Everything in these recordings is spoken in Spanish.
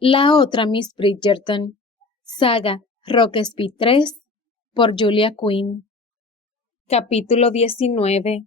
La otra Miss Bridgerton. Saga Rockesby 3 por Julia Quinn. Capítulo 19.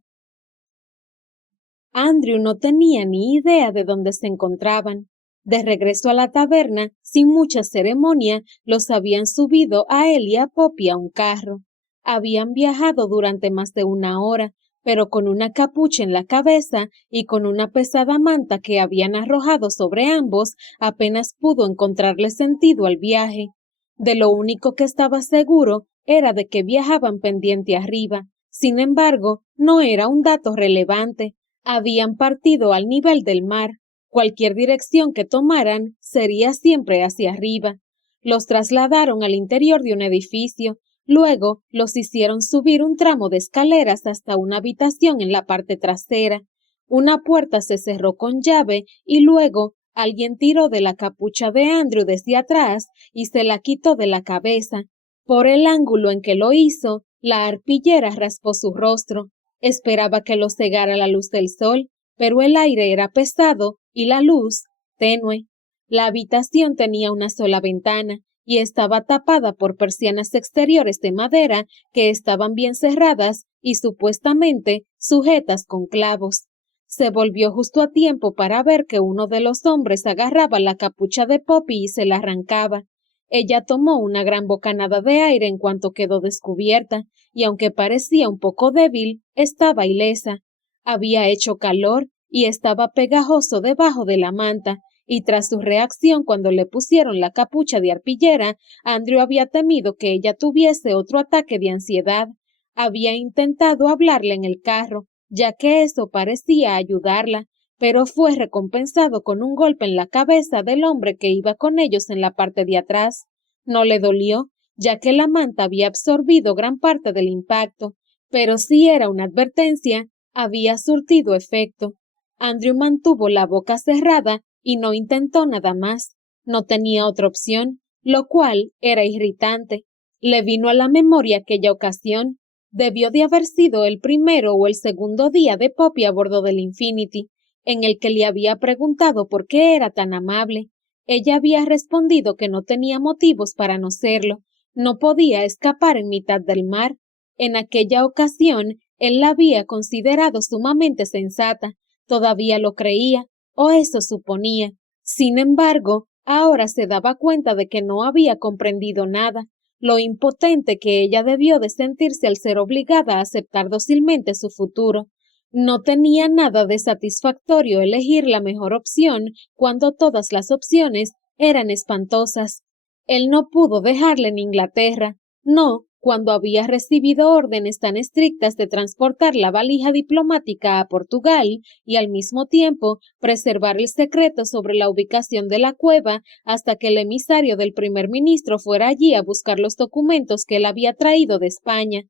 Andrew no tenía ni idea de dónde se encontraban. De regreso a la taberna, sin mucha ceremonia, los habían subido a él y a Poppy a un carro. Habían viajado durante más de una hora, pero con una capucha en la cabeza y con una pesada manta que habían arrojado sobre ambos, apenas pudo encontrarle sentido al viaje. De lo único que estaba seguro era de que viajaban pendiente arriba. Sin embargo, no era un dato relevante. Habían partido al nivel del mar. Cualquier dirección que tomaran sería siempre hacia arriba. Los trasladaron al interior de un edificio. Luego los hicieron subir un tramo de escaleras hasta una habitación en la parte trasera. Una puerta se cerró con llave y luego alguien tiró de la capucha de Andrew desde atrás y se la quitó de la cabeza. Por el ángulo en que lo hizo, la arpillera raspó su rostro. Esperaba que lo cegara la luz del sol, pero el aire era pesado y la luz tenue. La habitación tenía una sola ventana y estaba tapada por persianas exteriores de madera que estaban bien cerradas y supuestamente sujetas con clavos. Se volvió justo a tiempo para ver que uno de los hombres agarraba la capucha de Poppy y se la arrancaba. Ella tomó una gran bocanada de aire en cuanto quedó descubierta, y aunque parecía un poco débil, estaba ilesa. Había hecho calor y estaba pegajoso debajo de la manta, y tras su reacción cuando le pusieron la capucha de arpillera, Andrew había temido que ella tuviese otro ataque de ansiedad. Había intentado hablarle en el carro, ya que eso parecía ayudarla, pero fue recompensado con un golpe en la cabeza del hombre que iba con ellos en la parte de atrás. No le dolió, ya que la manta había absorbido gran parte del impacto, pero si era una advertencia, había surtido efecto. Andrew mantuvo la boca cerrada y no intentó nada más. No tenía otra opción, lo cual era irritante. Le vino a la memoria aquella ocasión. Debió de haber sido el primero o el segundo día de Poppy a bordo del Infinity, en el que le había preguntado por qué era tan amable. Ella había respondido que no tenía motivos para no serlo. No podía escapar en mitad del mar. En aquella ocasión, él la había considerado sumamente sensata. Todavía lo creía, o eso suponía. Sin embargo, ahora se daba cuenta de que no había comprendido nada, lo impotente que ella debió de sentirse al ser obligada a aceptar dócilmente su futuro. No tenía nada de satisfactorio elegir la mejor opción cuando todas las opciones eran espantosas. Él no pudo dejarla en Inglaterra, no cuando había recibido órdenes tan estrictas de transportar la valija diplomática a Portugal y al mismo tiempo preservar el secreto sobre la ubicación de la cueva hasta que el emisario del primer ministro fuera allí a buscar los documentos que él había traído de España.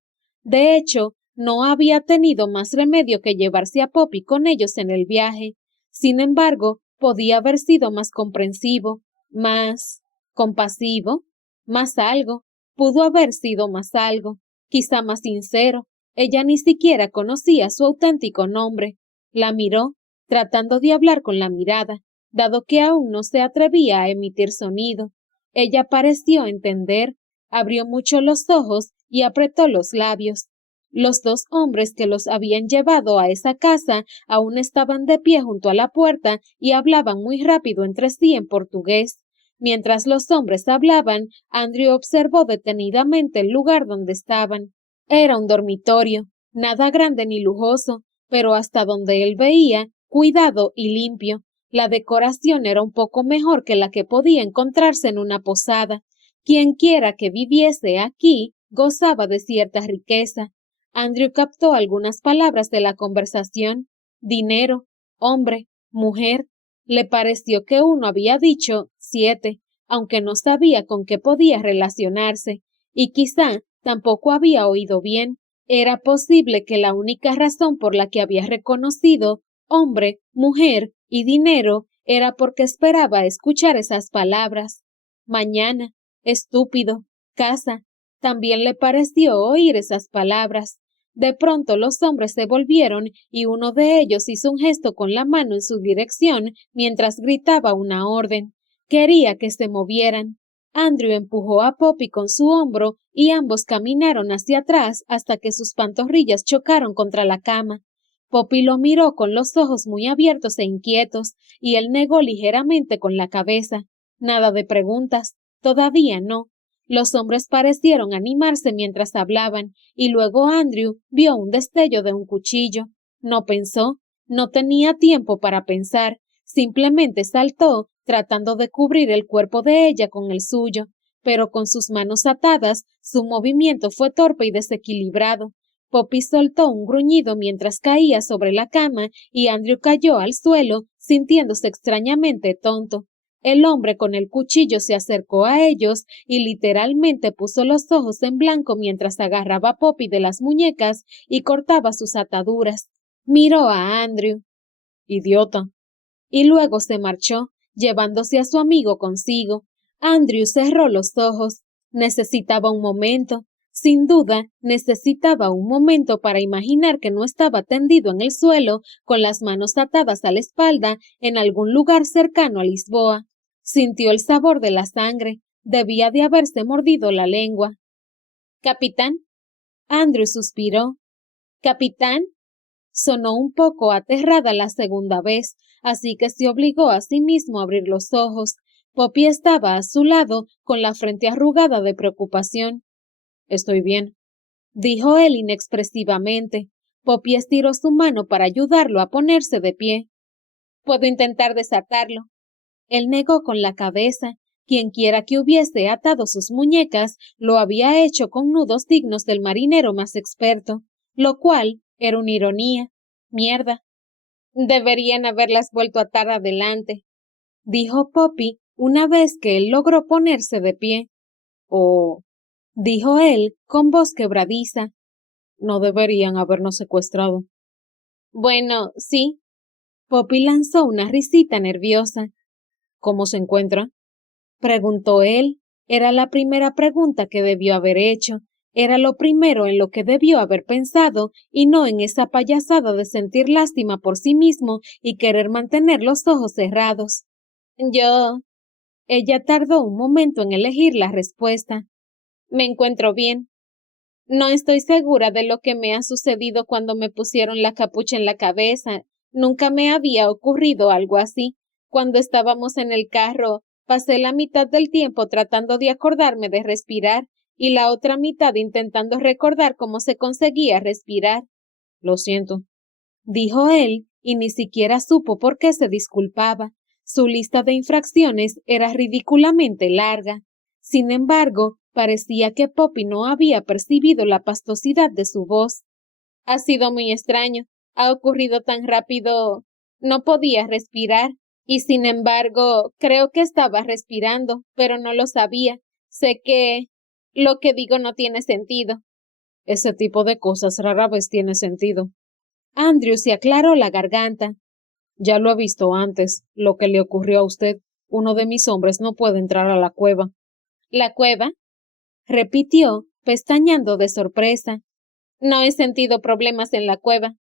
De hecho, no había tenido más remedio que llevarse a Poppy con ellos en el viaje. Sin embargo, podía haber sido más comprensivo, más compasivo, más algo. Pudo haber sido más algo, quizá más sincero. Ella ni siquiera conocía su auténtico nombre. La miró, tratando de hablar con la mirada, dado que aún no se atrevía a emitir sonido. Ella pareció entender, abrió mucho los ojos y apretó los labios. Los dos hombres que los habían llevado a esa casa aún estaban de pie junto a la puerta y hablaban muy rápido entre sí en portugués. Mientras los hombres hablaban, Andrew observó detenidamente el lugar donde estaban. Era un dormitorio, nada grande ni lujoso, pero hasta donde él veía, cuidado y limpio. La decoración era un poco mejor que la que podía encontrarse en una posada. Quienquiera que viviese aquí gozaba de cierta riqueza. Andrew captó algunas palabras de la conversación: dinero, hombre, mujer. Le pareció que uno había dicho 7, aunque no sabía con qué podía relacionarse, y quizá tampoco había oído bien. Era posible que la única razón por la que había reconocido hombre, mujer y dinero era porque esperaba escuchar esas palabras. Mañana, estúpido, casa. También le pareció oír esas palabras. De pronto los hombres se volvieron y uno de ellos hizo un gesto con la mano en su dirección mientras gritaba una orden. Quería que se movieran. Andrew empujó a Poppy con su hombro y ambos caminaron hacia atrás hasta que sus pantorrillas chocaron contra la cama. Poppy lo miró con los ojos muy abiertos e inquietos, y él negó ligeramente con la cabeza. Nada de preguntas. Todavía no. Los hombres parecieron animarse mientras hablaban, y luego Andrew vio un destello de un cuchillo. No pensó, no tenía tiempo para pensar, simplemente saltó, tratando de cubrir el cuerpo de ella con el suyo, pero con sus manos atadas, su movimiento fue torpe y desequilibrado. Poppy soltó un gruñido mientras caía sobre la cama y Andrew cayó al suelo, sintiéndose extrañamente tonto. El hombre con el cuchillo se acercó a ellos y literalmente puso los ojos en blanco mientras agarraba a Poppy de las muñecas y cortaba sus ataduras. Miró a Andrew. Idiota. Y luego se marchó, llevándose a su amigo consigo. Andrew cerró los ojos. Necesitaba un momento. Sin duda, necesitaba un momento para imaginar que no estaba tendido en el suelo, con las manos atadas a la espalda, en algún lugar cercano a Lisboa. Sintió el sabor de la sangre. Debía de haberse mordido la lengua. ¿Capitán? Andrew suspiró. ¿Capitán? Sonó un poco aterrada la segunda vez, así que se obligó a sí mismo a abrir los ojos. Poppy estaba a su lado, con la frente arrugada de preocupación. Estoy bien, dijo él inexpresivamente. Poppy estiró su mano para ayudarlo a ponerse de pie. Puedo intentar desatarlo. Él negó con la cabeza. Quienquiera que hubiese atado sus muñecas lo había hecho con nudos dignos del marinero más experto, lo cual era una ironía. Mierda. Deberían haberlas vuelto a atar adelante, dijo Poppy una vez que él logró ponerse de pie. Oh, dijo él con voz quebradiza. No deberían habernos secuestrado. Bueno, sí. Poppy lanzó una risita nerviosa. ¿Cómo se encuentra? Preguntó él. Era la primera pregunta que debió haber hecho. Era lo primero en lo que debió haber pensado, y no en esa payasada de sentir lástima por sí mismo y querer mantener los ojos cerrados. Yo. Ella tardó un momento en elegir la respuesta. Me encuentro bien. No estoy segura de lo que me ha sucedido cuando me pusieron la capucha en la cabeza. Nunca me había ocurrido algo así. Cuando estábamos en el carro, pasé la mitad del tiempo tratando de acordarme de respirar y la otra mitad intentando recordar cómo se conseguía respirar. Lo siento, dijo él, y ni siquiera supo por qué se disculpaba. Su lista de infracciones era ridículamente larga. Sin embargo, parecía que Poppy no había percibido la pastosidad de su voz. Ha sido muy extraño. Ha ocurrido tan rápido. No podía respirar. Y sin embargo, creo que estaba respirando, pero no lo sabía. Sé que lo que digo no tiene sentido. Ese tipo de cosas rara vez tiene sentido. Andrew se aclaró la garganta. Ya lo he visto antes, lo que le ocurrió a usted. Uno de mis hombres no puede entrar a la cueva. ¿La cueva? Repitió, pestañeando de sorpresa. No he sentido problemas en la cueva.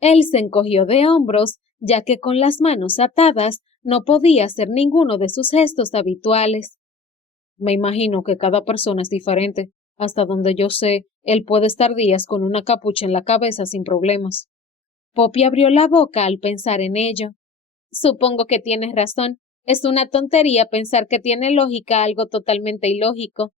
Él se encogió de hombros, ya que con las manos atadas no podía hacer ninguno de sus gestos habituales. Me imagino que cada persona es diferente. Hasta donde yo sé, él puede estar días con una capucha en la cabeza sin problemas. Poppy abrió la boca al pensar en ello. Supongo que tienes razón. Es una tontería pensar que tiene lógica algo totalmente ilógico.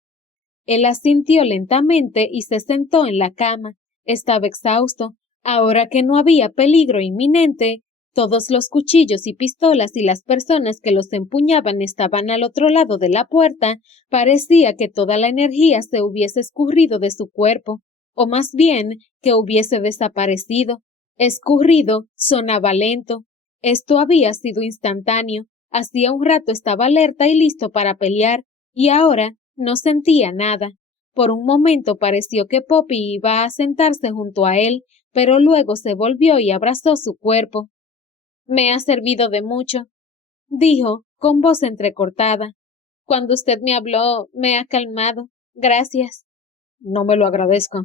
Él asintió lentamente y se sentó en la cama. Estaba exhausto. Ahora que no había peligro inminente, todos los cuchillos y pistolas y las personas que los empuñaban estaban al otro lado de la puerta, parecía que toda la energía se hubiese escurrido de su cuerpo, o más bien que hubiese desaparecido. Escurrido sonaba lento. Esto había sido instantáneo. Hacía un rato estaba alerta y listo para pelear, y ahora no sentía nada. Por un momento pareció que Poppy iba a sentarse junto a él, pero luego se volvió y abrazó su cuerpo. Me ha servido de mucho, dijo, con voz entrecortada. Cuando usted me habló, me ha calmado. Gracias. No me lo agradezca,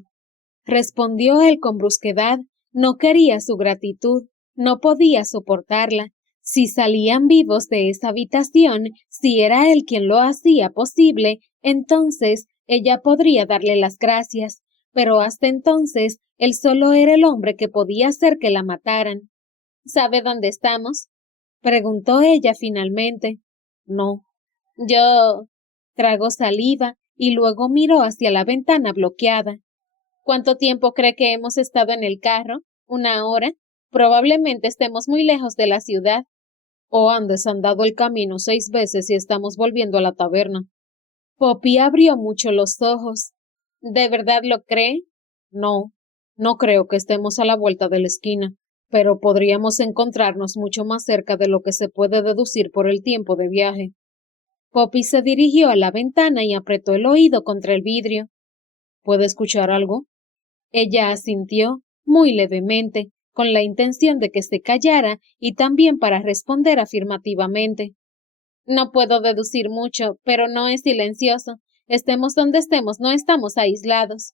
respondió él con brusquedad. No quería su gratitud, no podía soportarla. Si salían vivos de esa habitación, si era él quien lo hacía posible, entonces ella podría darle las gracias, pero hasta entonces él solo era el hombre que podía hacer que la mataran. ¿Sabe dónde estamos? Preguntó ella finalmente. No. Yo. Tragó saliva y luego miró hacia la ventana bloqueada. ¿Cuánto tiempo cree que hemos estado en el carro? ¿Una hora? Probablemente estemos muy lejos de la ciudad. O han desandado el camino 6 veces y estamos volviendo a la taberna. Poppy abrió mucho los ojos. ¿De verdad lo cree? No, no creo que estemos a la vuelta de la esquina, pero podríamos encontrarnos mucho más cerca de lo que se puede deducir por el tiempo de viaje. Poppy se dirigió a la ventana y apretó el oído contra el vidrio. ¿Puede escuchar algo? Ella asintió, muy levemente, con la intención de que se callara y también para responder afirmativamente. No puedo deducir mucho, pero no es silencioso. Estemos donde estemos, no estamos aislados.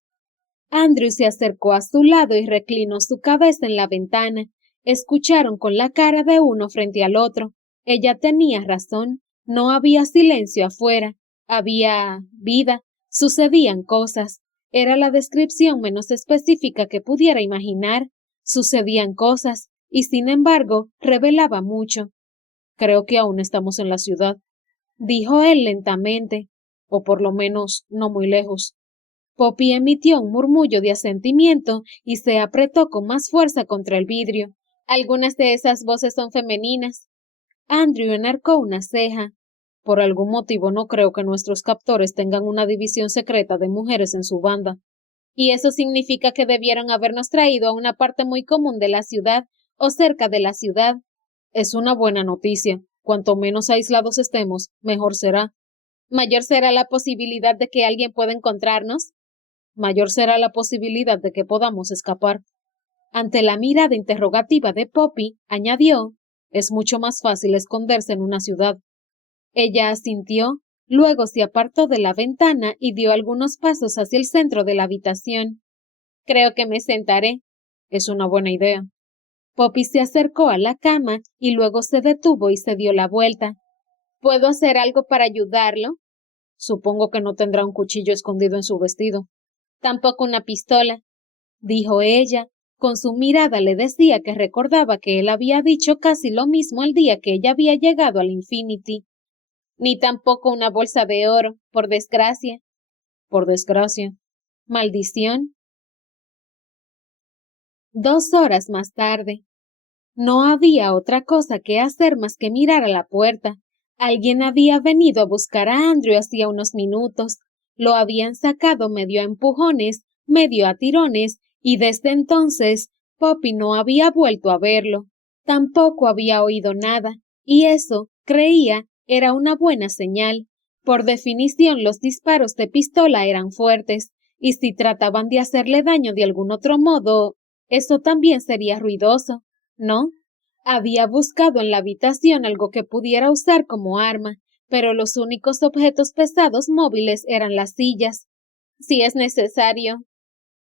Andrew se acercó a su lado y reclinó su cabeza en la ventana. Escucharon con la cara de uno frente al otro. Ella tenía razón. No había silencio afuera. Había vida. Sucedían cosas. Era la descripción menos específica que pudiera imaginar. Sucedían cosas, y sin embargo, revelaba mucho. Creo que aún estamos en la ciudad, dijo él lentamente, o por lo menos no muy lejos. Poppy emitió un murmullo de asentimiento y se apretó con más fuerza contra el vidrio. Algunas de esas voces son femeninas. Andrew enarcó una ceja. Por algún motivo no creo que nuestros captores tengan una división secreta de mujeres en su banda. Y eso significa que debieron habernos traído a una parte muy común de la ciudad o cerca de la ciudad. Es una buena noticia. Cuanto menos aislados estemos, mejor será. ¿Mayor será la posibilidad de que alguien pueda encontrarnos? Mayor será la posibilidad de que podamos escapar. Ante la mirada interrogativa de Poppy, añadió, es mucho más fácil esconderse en una ciudad. Ella asintió, luego se apartó de la ventana y dio algunos pasos hacia el centro de la habitación. Creo que me sentaré. Es una buena idea. Poppy se acercó a la cama y luego se detuvo y se dio la vuelta. ¿Puedo hacer algo para ayudarlo? Supongo que no tendrá un cuchillo escondido en su vestido. Tampoco una pistola, dijo ella. Con su mirada le decía que recordaba que él había dicho casi lo mismo el día que ella había llegado al Infinity. Ni tampoco una bolsa de oro, por desgracia. Por desgracia. Maldición. 2 horas más tarde. No había otra cosa que hacer más que mirar a la puerta. Alguien había venido a buscar a Andrew hacía unos minutos. Lo habían sacado medio a empujones, medio a tirones, y desde entonces Poppy no había vuelto a verlo. Tampoco había oído nada, y eso, creía, era una buena señal. Por definición, los disparos de pistola eran fuertes, y si trataban de hacerle daño de algún otro modo, eso también sería ruidoso, ¿no? Había buscado en la habitación algo que pudiera usar como arma, pero los únicos objetos pesados móviles eran las sillas. Si es necesario,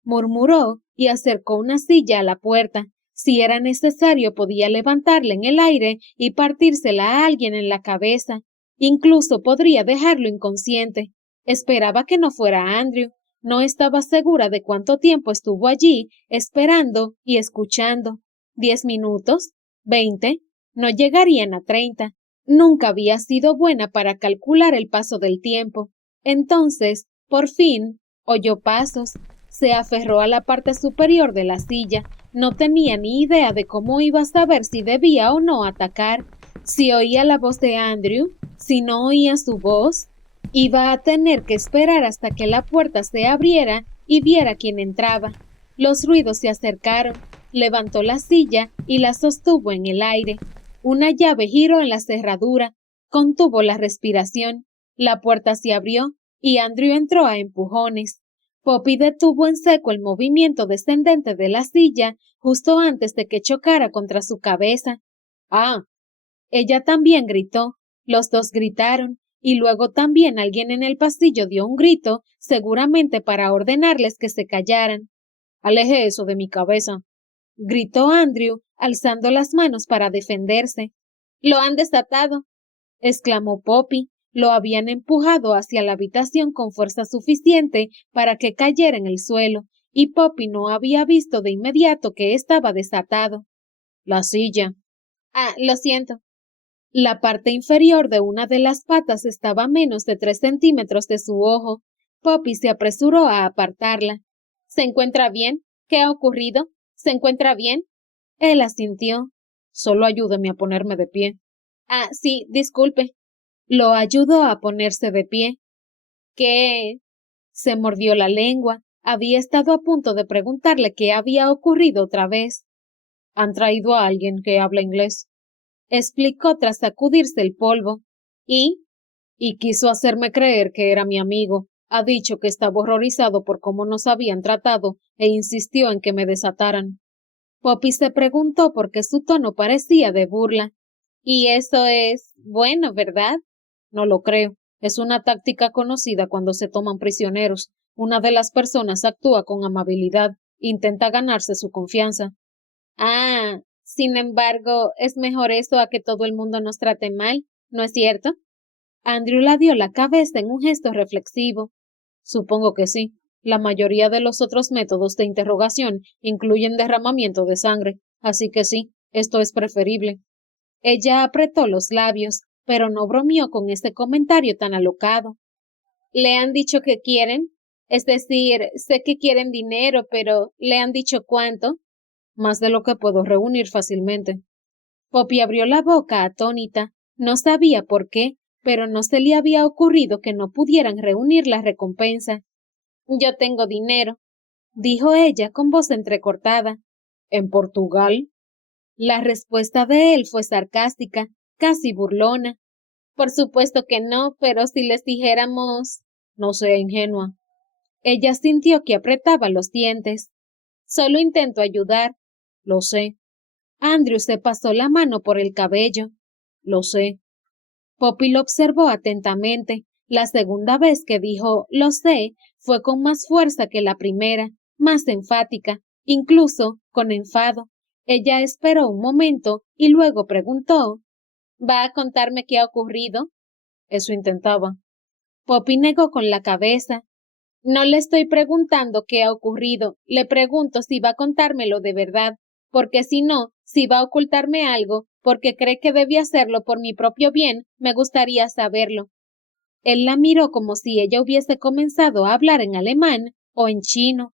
murmuró y acercó una silla a la puerta. Si era necesario, podía levantarla en el aire y partírsela a alguien en la cabeza. Incluso podría dejarlo inconsciente. Esperaba que no fuera Andrew. No estaba segura de cuánto tiempo estuvo allí, esperando y escuchando. 10 minutos, 20, no llegarían a 30. Nunca había sido buena para calcular el paso del tiempo. Entonces, por fin, oyó pasos. Se aferró a la parte superior de la silla. No tenía ni idea de cómo iba a saber si debía o no atacar. Si oía la voz de Andrew, si no oía su voz, iba a tener que esperar hasta que la puerta se abriera y viera quién entraba. Los ruidos se acercaron. Levantó la silla y la sostuvo en el aire. Una llave giró en la cerradura. Contuvo la respiración. La puerta se abrió y Andrew entró a empujones. Poppy detuvo en seco el movimiento descendente de la silla justo antes de que chocara contra su cabeza. ¡Ah! Ella también gritó. Los dos gritaron, y luego también alguien en el pasillo dio un grito, seguramente para ordenarles que se callaran. Aleje eso de mi cabeza, gritó Andrew, alzando las manos para defenderse. Lo han desatado, exclamó Poppy. Lo habían empujado hacia la habitación con fuerza suficiente para que cayera en el suelo, y Poppy no había visto de inmediato que estaba desatado. La silla. Ah, lo siento. La parte inferior de una de las patas estaba a menos de 3 centímetros de su ojo. Poppy se apresuró a apartarla. ¿Se encuentra bien? ¿Qué ha ocurrido? ¿Se encuentra bien? Él asintió. Solo ayúdeme a ponerme de pie. Ah, sí, disculpe. Lo ayudó a ponerse de pie. ¿Qué? Se mordió la lengua. Había estado a punto de preguntarle qué había ocurrido otra vez. Han traído a alguien que habla inglés, explicó tras sacudirse el polvo. Y quiso hacerme creer que era mi amigo. Ha dicho que estaba horrorizado por cómo nos habían tratado e insistió en que me desataran. Poppy se preguntó por qué su tono parecía de burla. Y eso es bueno, ¿verdad? No lo creo. Es una táctica conocida cuando se toman prisioneros. Una de las personas actúa con amabilidad, intenta ganarse su confianza. Ah, sin embargo, es mejor eso a que todo el mundo nos trate mal, ¿no es cierto? Andrew la dio la cabeza en un gesto reflexivo. Supongo que sí. La mayoría de los otros métodos de interrogación incluyen derramamiento de sangre, así que sí, esto es preferible. Ella apretó los labios, pero no bromeó con ese comentario tan alocado. ¿Le han dicho que quieren? Es decir, sé que quieren dinero, pero ¿le han dicho cuánto? Más de lo que puedo reunir fácilmente. Poppy abrió la boca atónita. No sabía por qué, pero no se le había ocurrido que no pudieran reunir la recompensa. Yo tengo dinero, dijo ella con voz entrecortada. ¿En Portugal? La respuesta de él fue sarcástica, casi burlona. Por supuesto que no, pero si les dijéramos... No sea ingenua. Ella sintió que apretaba los dientes. Solo intento ayudar. Lo sé. Andrew se pasó la mano por el cabello. Lo sé. Poppy lo observó atentamente. La segunda vez que dijo lo sé fue con más fuerza que la primera, más enfática, incluso con enfado. Ella esperó un momento y luego preguntó ¿Va a contarme qué ha ocurrido? Eso intentaba. Poppy negó con la cabeza. No le estoy preguntando qué ha ocurrido, le pregunto si va a contármelo de verdad, porque si no, si va a ocultarme algo, porque cree que debe hacerlo por mi propio bien, me gustaría saberlo. Él la miró como si ella hubiese comenzado a hablar en alemán o en chino.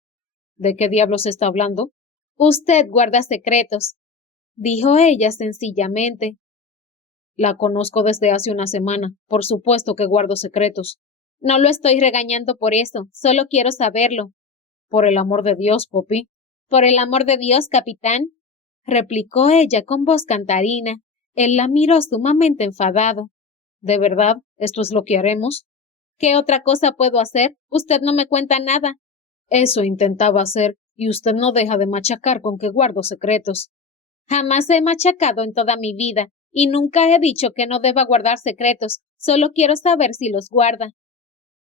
¿De qué diablos está hablando? Usted guarda secretos, dijo ella sencillamente. La conozco desde hace una semana. Por supuesto que guardo secretos. No lo estoy regañando por eso, solo quiero saberlo. Por el amor de Dios, Poppy. Por el amor de Dios, capitán, replicó ella con voz cantarina. Él la miró sumamente enfadado. ¿De verdad? ¿Esto es lo que haremos? ¿Qué otra cosa puedo hacer? Usted no me cuenta nada. Eso intentaba hacer, y usted no deja de machacar con que guardo secretos. Jamás he machacado en toda mi vida, y nunca he dicho que no deba guardar secretos, solo quiero saber si los guarda.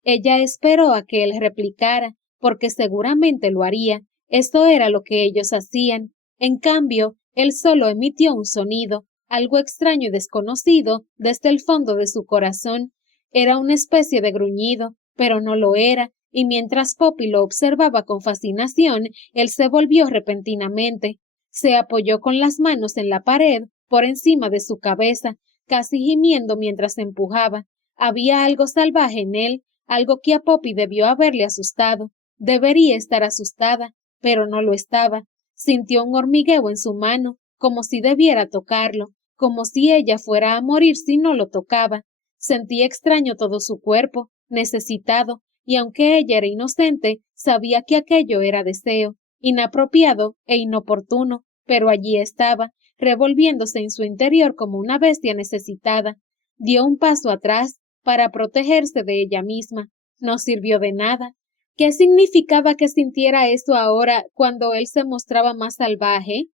Ella esperó a que él replicara, porque seguramente lo haría. Esto era lo que ellos hacían. En cambio, él solo emitió un sonido, algo extraño y desconocido, desde el fondo de su corazón. Era una especie de gruñido, pero no lo era, y mientras Poppy lo observaba con fascinación, él se volvió repentinamente. Se apoyó con las manos en la pared, por encima de su cabeza, casi gimiendo mientras empujaba. Había algo salvaje en él, algo que a Poppy debió haberle asustado. Debería estar asustada, pero no lo estaba. Sintió un hormigueo en su mano, como si debiera tocarlo, como si ella fuera a morir si no lo tocaba. Sentía extraño todo su cuerpo, necesitado, y aunque ella era inocente, sabía que aquello era deseo, inapropiado e inoportuno, pero allí estaba, revolviéndose en su interior como una bestia necesitada. Dio un paso atrás, para protegerse de ella misma. No sirvió de nada. ¿Qué significaba que sintiera eso ahora cuando él se mostraba más salvaje?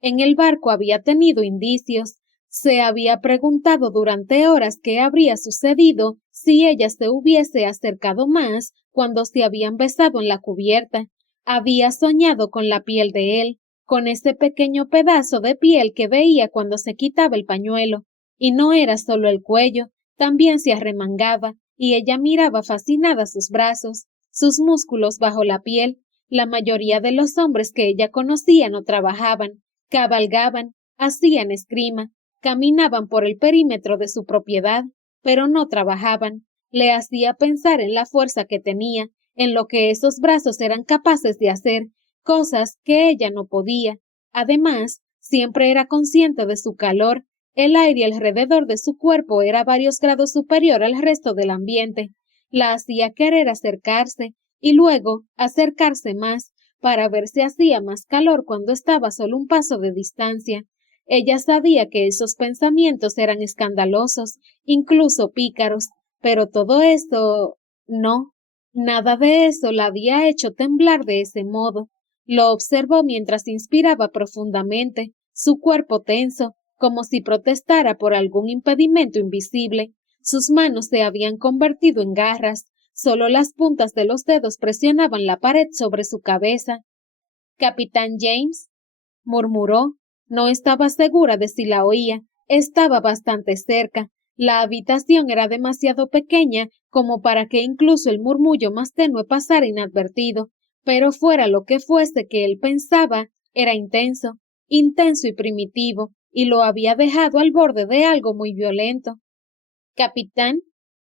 En el barco había tenido indicios. Se había preguntado durante horas qué habría sucedido si ella se hubiese acercado más cuando se habían besado en la cubierta. Había soñado con la piel de él, con ese pequeño pedazo de piel que veía cuando se quitaba el pañuelo. Y no era solo el cuello, también se arremangaba, y ella miraba fascinada sus brazos, sus músculos bajo la piel. La mayoría de los hombres que ella conocía no trabajaban, cabalgaban, hacían esgrima, caminaban por el perímetro de su propiedad, pero no trabajaban. Le hacía pensar en la fuerza que tenía, en lo que esos brazos eran capaces de hacer, cosas que ella no podía. Además, siempre era consciente de su calor. El aire alrededor de su cuerpo era varios grados superior al resto del ambiente. La hacía querer acercarse y luego acercarse más para ver si hacía más calor cuando estaba solo un paso de distancia. Ella sabía que esos pensamientos eran escandalosos, incluso pícaros, pero todo eso no, nada de eso la había hecho temblar de ese modo. Lo observó mientras inspiraba profundamente, su cuerpo tenso, como si protestara por algún impedimento invisible. Sus manos se habían convertido en garras, solo las puntas de los dedos presionaban la pared sobre su cabeza. Capitán James, murmuró. No estaba segura de si la oía. Estaba bastante cerca. La habitación era demasiado pequeña como para que incluso el murmullo más tenue pasara inadvertido, pero fuera lo que fuese que él pensaba, era intenso, intenso y primitivo, y lo había dejado al borde de algo muy violento. Capitán,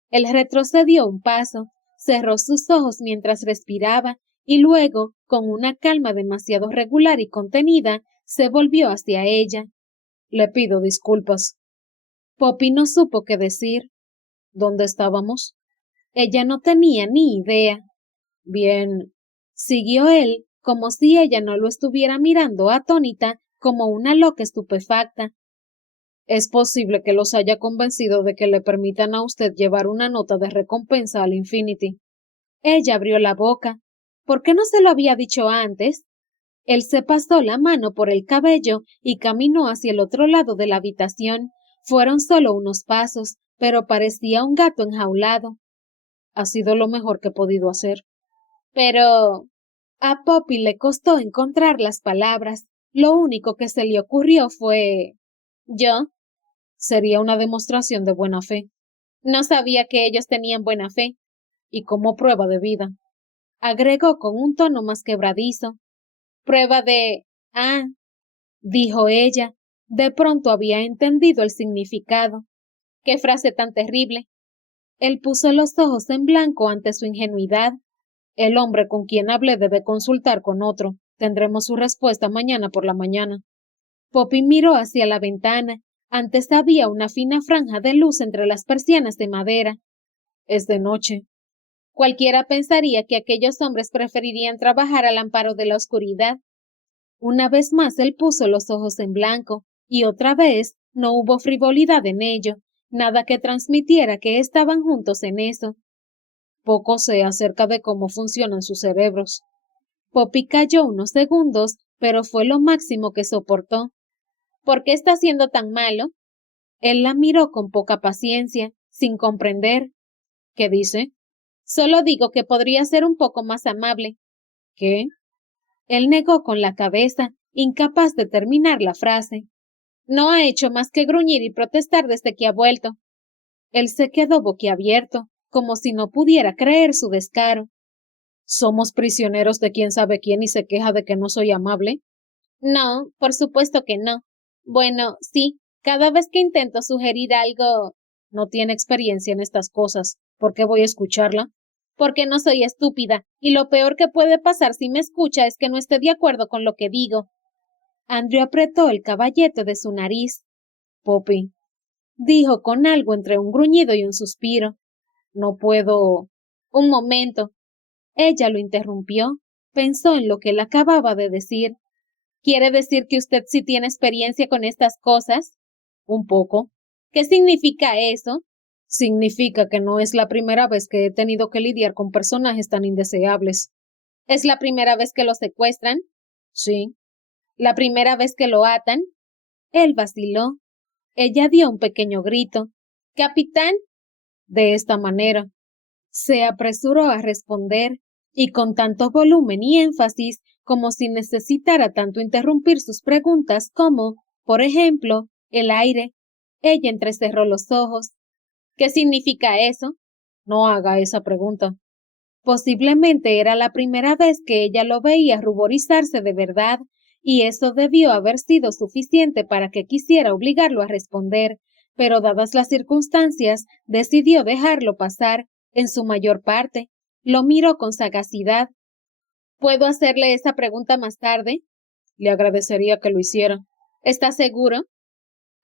él retrocedió un paso, cerró sus ojos mientras respiraba, y luego, con una calma demasiado regular y contenida, se volvió hacia ella. Le pido disculpas. Poppy no supo qué decir. ¿Dónde estábamos? Ella no tenía ni idea. Bien, siguió él, como si ella no lo estuviera mirando atónita, como una loca estupefacta. Es posible que los haya convencido de que le permitan a usted llevar una nota de recompensa al Infinity. Ella abrió la boca. ¿Por qué no se lo había dicho antes? Él se pasó la mano por el cabello y caminó hacia el otro lado de la habitación. Fueron solo unos pasos, pero parecía un gato enjaulado. Ha sido lo mejor que he podido hacer. Pero a Poppy le costó encontrar las palabras. Lo único que se le ocurrió fue... ¿Yo? Sería una demostración de buena fe. No sabía que ellos tenían buena fe. Y como prueba de vida. Agregó con un tono más quebradizo. Prueba de... Ah, dijo ella. De pronto había entendido el significado. ¡Qué frase tan terrible! Él puso los ojos en blanco ante su ingenuidad. El hombre con quien hablé debe consultar con otro. Tendremos su respuesta mañana por la mañana. Poppy miró hacia la ventana. Antes había una fina franja de luz entre las persianas de madera. Es de noche. Cualquiera pensaría que aquellos hombres preferirían trabajar al amparo de la oscuridad. Una vez más él puso los ojos en blanco, y otra vez no hubo frivolidad en ello, nada que transmitiera que estaban juntos en eso. Poco sé acerca de cómo funcionan sus cerebros. Poppy calló unos segundos, pero fue lo máximo que soportó. ¿Por qué está siendo tan malo? Él la miró con poca paciencia, sin comprender. ¿Qué dice? Solo digo que podría ser un poco más amable. ¿Qué? Él negó con la cabeza, incapaz de terminar la frase. No ha hecho más que gruñir y protestar desde que ha vuelto. Él se quedó boquiabierto, como si no pudiera creer su descaro. ¿Somos prisioneros de quién sabe quién y se queja de que no soy amable? No, por supuesto que no. Bueno, sí, cada vez que intento sugerir algo... No tiene experiencia en estas cosas. ¿Por qué voy a escucharla? Porque no soy estúpida, y lo peor que puede pasar si me escucha es que no esté de acuerdo con lo que digo. Andrew apretó el caballete de su nariz. Poppy, dijo con algo entre un gruñido y un suspiro. No puedo. Un momento. Ella lo interrumpió. Pensó en lo que él acababa de decir. ¿Quiere decir que usted sí tiene experiencia con estas cosas? Un poco. ¿Qué significa eso? Significa que no es la primera vez que he tenido que lidiar con personajes tan indeseables. ¿Es la primera vez que lo secuestran? Sí. ¿La primera vez que lo atan? Él vaciló. Ella dio un pequeño grito. Capitán. De esta manera. Se apresuró a responder, y con tanto volumen y énfasis como si necesitara tanto interrumpir sus preguntas como, por ejemplo, el aire. Ella entrecerró los ojos. ¿Qué significa eso? No haga esa pregunta. Posiblemente era la primera vez que ella lo veía ruborizarse de verdad, y eso debió haber sido suficiente para que quisiera obligarlo a responder, pero dadas las circunstancias, decidió dejarlo pasar, en su mayor parte. Lo miró con sagacidad. ¿Puedo hacerle esa pregunta más tarde? Le agradecería que lo hiciera. ¿Está seguro?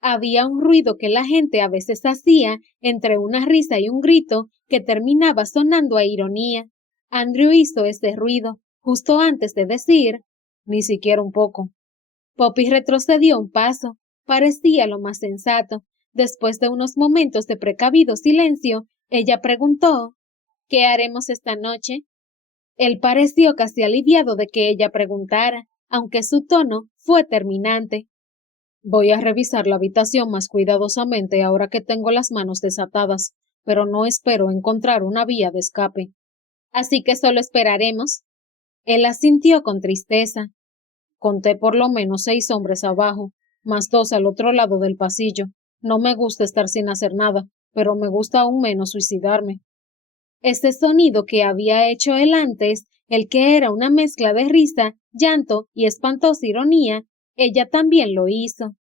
Había un ruido que la gente a veces hacía entre una risa y un grito que terminaba sonando a ironía. Andrew hizo ese ruido justo antes de decir, ni siquiera un poco. Poppy retrocedió un paso. Parecía lo más sensato. Después de unos momentos de precavido silencio, ella preguntó, ¿qué haremos esta noche? Él pareció casi aliviado de que ella preguntara, aunque su tono fue terminante. Voy a revisar la habitación más cuidadosamente ahora que tengo las manos desatadas, pero no espero encontrar una vía de escape. Así que solo esperaremos. Él asintió con tristeza. Conté por lo menos 6 hombres abajo, más 2 al otro lado del pasillo. No me gusta estar sin hacer nada, pero me gusta aún menos suicidarme. Ese sonido que había hecho él antes, el que era una mezcla de risa, llanto y espantosa ironía, ella también lo hizo.